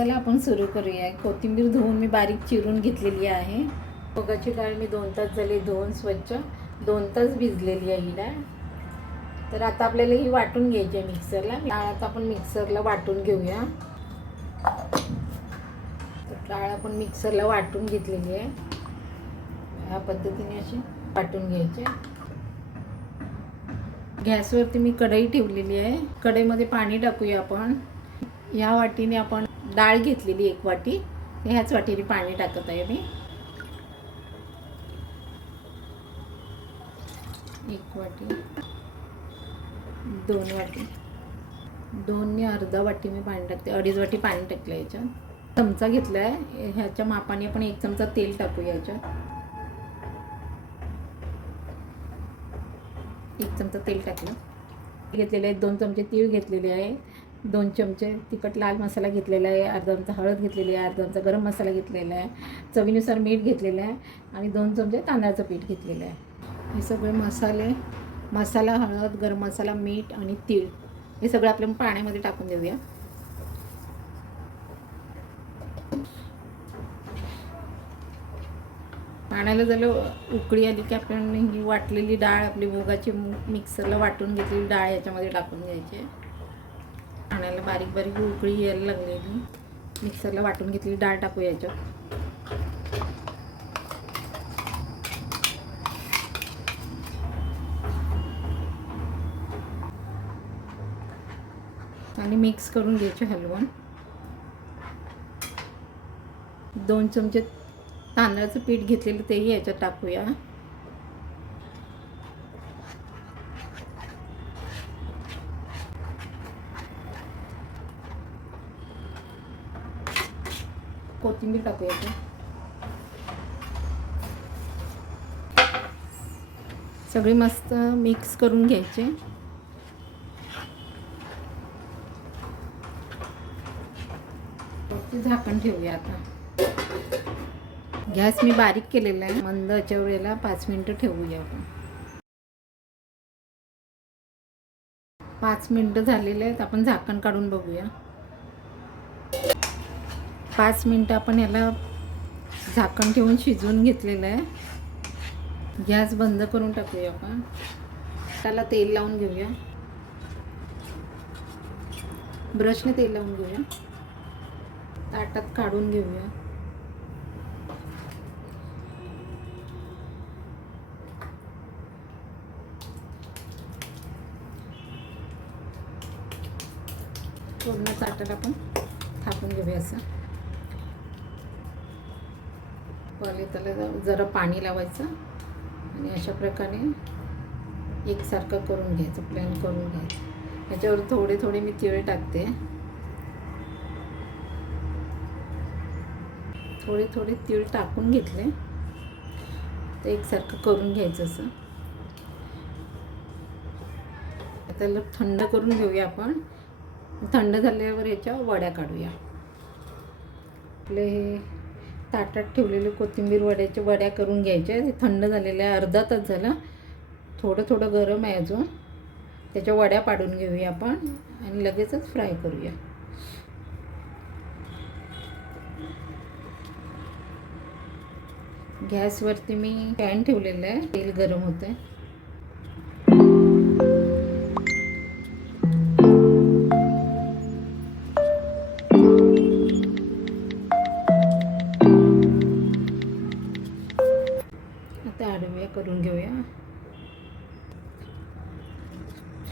चला आपण सुरू करूया. कोथिंबीर धुवून मी बारीक चिरून घेतलेली आहे. मुगाची डाळ मी दोन तास झाले धुवून स्वच्छ दोन तास भिजलेली आहे ही डाळ. तर आता आपल्याला ही वाटून घ्यायची आहे मिक्सरला. डाळ आता आपण मिक्सरला वाटून घेऊया. तर डाळ आपण मिक्सरला वाटून घेतलेली आहे. ह्या पद्धतीने अशी वाटून घ्यायची गॅसवरती मी कढई ठेवलेली आहे. कढईमध्ये पाणी टाकूया आपण. या वाटीने आपण डाळ घेतलेली एक वाटी. ह्याच वाटीने पाणी टाकत आहे मी. एक वाटी. दोन वाटी. दोन अर्धा वाटी मी पाणी टाकते. अडीच वाटी पाणी टाकलं याच्यात. चमचा घेतला आहे ह्याच्या मापाने आपण एक चमचा तेल टाकू याच्यात. एक चमचा तेल टाकलं. घेतलेले आहे. दोन चमचे तीळ घेतलेले आहे. दोन चमचे तिखट लाल मसाला घेतलेला आहे अर्धा चमचा हळद घेतलेली आहे अर्धा चमचा गरम मसाला घेतलेला आहे चवीनुसार मीठ घेतलेलं आहे आणि दोन चमचे तांदळाचं पीठ घेतलेलं आहे. हे सगळे मसाले मसाला हळद गरम मसाला मीठ आणि तीळ हे सगळं आपल्या पाण्यामध्ये टाकून देऊया. पाण्याला झालं उकळी आली की आपण ही वाटलेली डाळ आपली मुगाची मिक्सरला वाटून घेतलेली डाळ याच्यामध्ये टाकून घ्यायची पाण्याला बारीक बारीक उकळी यायला लागलेली मिक्सरला वाटून घेतलेली डाळ टाकू याच्यात. आणि मिक्स करून घ्यायचे हलवून. दोन चमचे तांदळाचं पीठ घेतलेलं तेही याच्यात टाकूया. कोथिंबीर टाकूया याच्यात सगळी मस्त मिक्स करून घ्यायचे. झाकण ठेवूया आता. गॅस मी बारीक केलेला आहे. मंद वेळेला पाच मिनटं ठेवूया आपण. पाच मिनटं झालेले आहेत. आपण झाकण काढून बघूया. पाच मिनटं आपण याला झाकण ठेवून शिजवून घेतलेलं आहे. गॅस बंद करून टाकूया आपण. त्याला तेल लावून घेऊया. ब्रशने तेल लावून घेऊया. ताटात काढून घेऊया. पूर्ण ताटात आपण थापून घेऊया असं. पहिले त्याला जरा पाणी लावायचं आणि अशा प्रकारे एकसारखं करून घ्यायचं प्लॅन करून घ्यायचं. याच्यावर थोडे थोडे मी तिळ टाकते. थोडे थोडे तीळ टाकून घेतले. ते एकसारखं करून घ्यायचं असं. त्याला थंड करून घेऊया आपण. थंड झाल्यावर याच्या वड्या काढूया. आपले हे ताटात ठेवलेले कोथिंबीर वड्याच्या वड्या करून घ्यायच्या. ते थंड झालेल्या अर्धा तास झाला. थोडं थोडं गरम आहे अजून. त्याच्या वड्या पाडून घेऊया आपण आणि लगेचच फ्राय करूया. गॅसवरती मी पॅन ठेवलेलं आहे. तेल गरम होतं आहे घेऊया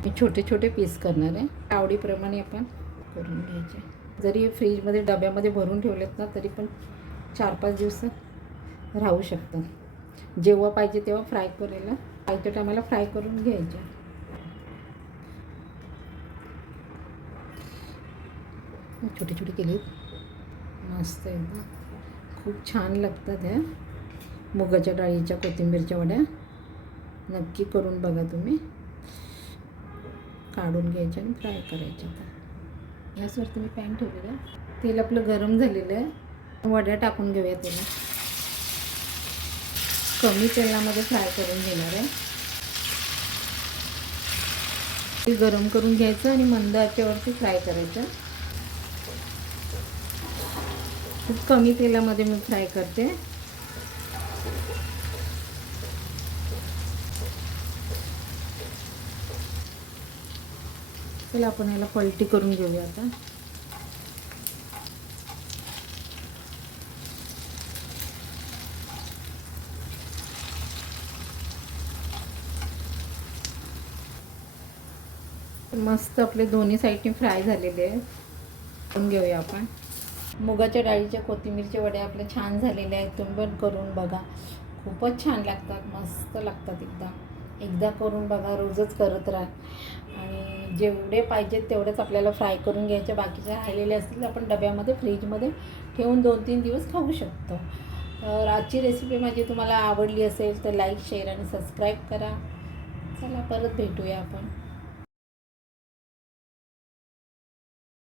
मी छोटे छोटे पीस करणार आहे. आवडीप्रमाणे आपण करून घ्यायचे. जरी फ्रीजमध्ये डब्यामध्ये भरून ठेवलेत ना तरी पण चार पाच दिवस राहू शकतं जेव्हा पाहिजे तेव्हा फ्राय करायला. पाहिजे टायमाला फ्राय करून घ्यायचे. छोटे छोटे केले. मस्त एकदम खूप छान लागतात ह्या. मुगाच्या डाळीच्या कोथिंबीरच्या वड्या. नक्की करून बघा तुम्ही. काढून घ्यायच्या आणि फ्राय करायच्या गॅसवरती मी पॅन ठेवलेलं आहे. तेल आपलं गरम झालेलं आहे. वड्या टाकून घेऊया त्याला. कमी तेलामध्ये फ्राय करून घेणार आहे. ते गरम करून घ्यायचं आणि मंद आचेवरती फ्राय करायचं. खूप कमी तेलामध्ये मी फ्राय करते. चला आपण याला पलटी करून घेऊया आता. मस्त आपले दोन्ही साईडने फ्राय झालेले आहेत. करून घेऊया आपण. मुगाच्या डाळीच्या कोथिंबीरचे वडे आपले छान झालेले आहेत. तुम्ही पण करून बघा. खूपच छान लागतात. मस्त लागतात एकदम एकदा करून बघा रोजच करत राहा. आणि जेवढे पाहिजेत तेवढेच आपल्याला फ्राय करून घ्यायचे. बाकीचे राहिलेले असतील आपण डब्यामध्ये फ्रीजमध्ये ठेवून दोन तीन दिवस खाऊ शकतो. तर आजची रेसिपी माझी तुम्हाला आवडली असेल तर लाईक शेअर आणि सबस्क्राईब करा. चला परत भेटूया आपण.